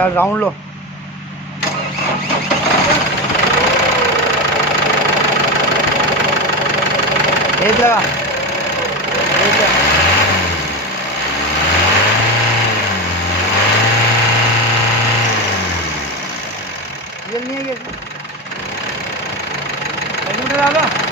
चल round low. एक लगा, एक लगा। ये नहीं है, ये डालो।